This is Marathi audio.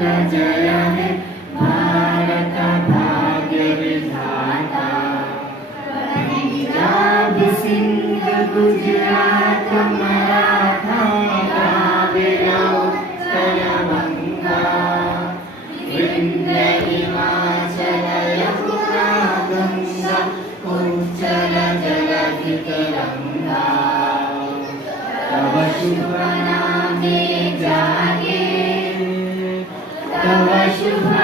जय हे भारत भाग्य विधाता। पंजाब सिंध गुजरात मराठा द्राविड़ उत्कल बंगा विंध्य हिमाचल यमुना गंगा उच्चल जलधि तरंगा। तव शुभ नामे जागे तव शुभ